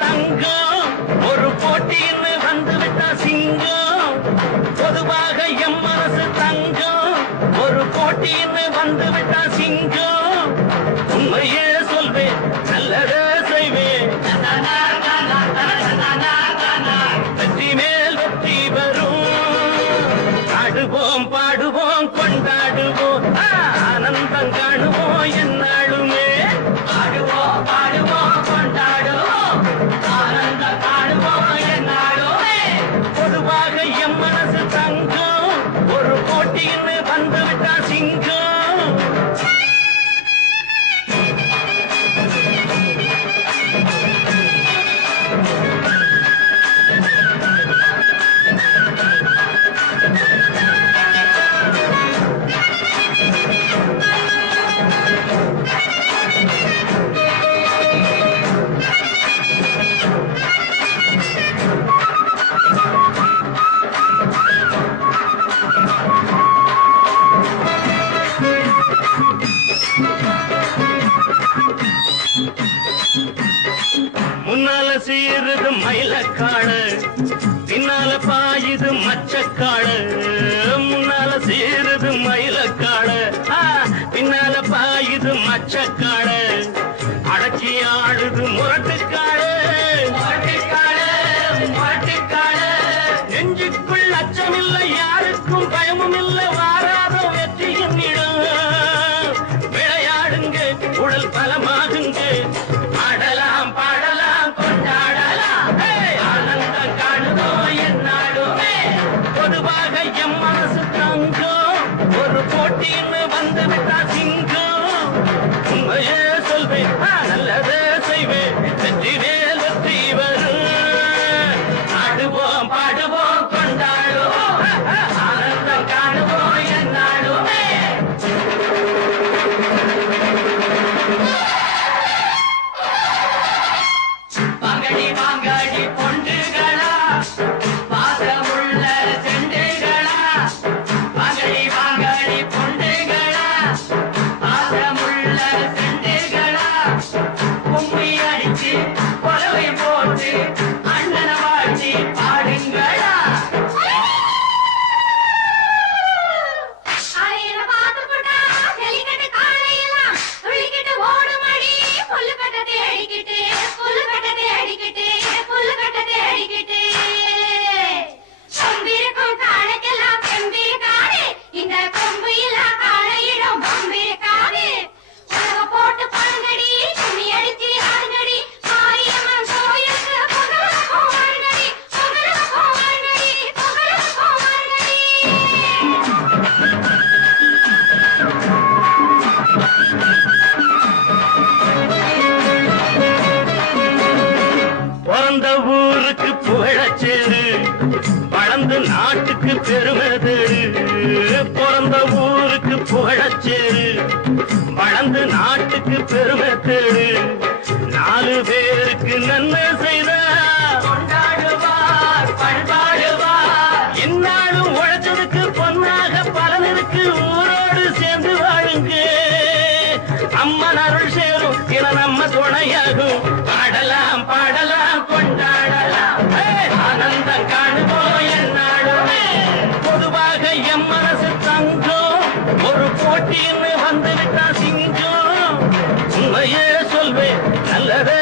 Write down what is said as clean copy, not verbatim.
தங்கம் ஒரு போட்டின்னு வந்துவிட்டா சிங்கம். பொதுவாக எம் மனசு தங்கம் ஒரு போட்டின்னு வந்துவிட்டா சிங்கம். உண்மையே சொல்வேன், நல்லதே செய்வேன். வெற்றி மேல் வெற்றி வரும். ஆடுவோம் பாடுவோம் கொண்டாடுவோம், ஆனந்தம் காணுவோம் என்னாலுமே. ஆடுவோம் பாடுவோம் கொண்டாடுவோம், ஆனந்தம் காணுவோம் என்னாலுமே. பொதுவாக எம் மனசு தங்கம் ஒரு போட்டின்னு வந்துவிட்டா சிங்கம். முன்னால சீருது மயிலக்காடு, பின்னால பாயுது மச்சக்காடு. முன்னால சீருது மயிலக்காடு, பின்னால பாயுது மச்சக்காடு. அடக்கி ஆடுது முரட்டுக்காடு, முரட்டுக்காடு, முரட்டுக்காடு. நெஞ்சுக்குள் அச்சமில்லை, யாருக்கும் பயமும் இல்லை, வாராத வெற்றியின் இடம். விளையாடுங்க, உடல் பலமாகுங்க, ஆடலாம் பாடலாம் கொண்டாடலாம், ஆனந்தம் காணுவோம் என்னாலுமே. பொதுவாக எம் மனசு தங்கம் ஒரு போட்டின்னு வந்து விட்டா சிங்கம். உண்மையே சொல்வேன், நல்லதே செய்வேன், வெற்றி மேல் வெற்றி வரும். ஆடுவோம் பாடுவோம் கொண்டாடுவோம், ஆனந்தம் காணுவோம் என்னாலுமே. வாங்கடி வாங்கடி பொண்டுகளா, பாசமுள்ள செண்டுகளா. வாங்கடி வாங்கடி பொண்டுகளா, பாசமுள்ள செண்டுகளா. கும்மி அடிச்சு கொலவை போட்டு அண்ணனை வாழ்த்தி பாடுங்களா. பிறந்த ஊருக்கு புகழச்சேரு, வளர்ந்து நாட்டுக்கு பெருமை தேடு. பிறந்த ஊருக்கு புகழச்சேரு, வளர்ந்து நாட்டுக்கு பெருமை தேடு. 4 பேருக்கு நன்மை செய்த கொண்டாடுவார் பண்பாடுவார். என்னாலும் உழைச்சதுக்கு பொன்னாக பலனுக்கு ஊரோடு சேர்ந்து வாழுங்க. அம்மன் அருள் சேரும் இன நம்ம துணையாகும். பாடலாம் பாடலாம் கொண்டாடலாம், ஆனந்தம் காணுவோம் என்னாலுமே. பொதுவாக எம் மனசு தங்கம் ஒரு போட்டின்னு வந்து விட்டா சிங்கம். உண்மையே சொல்வேன், நல்லதே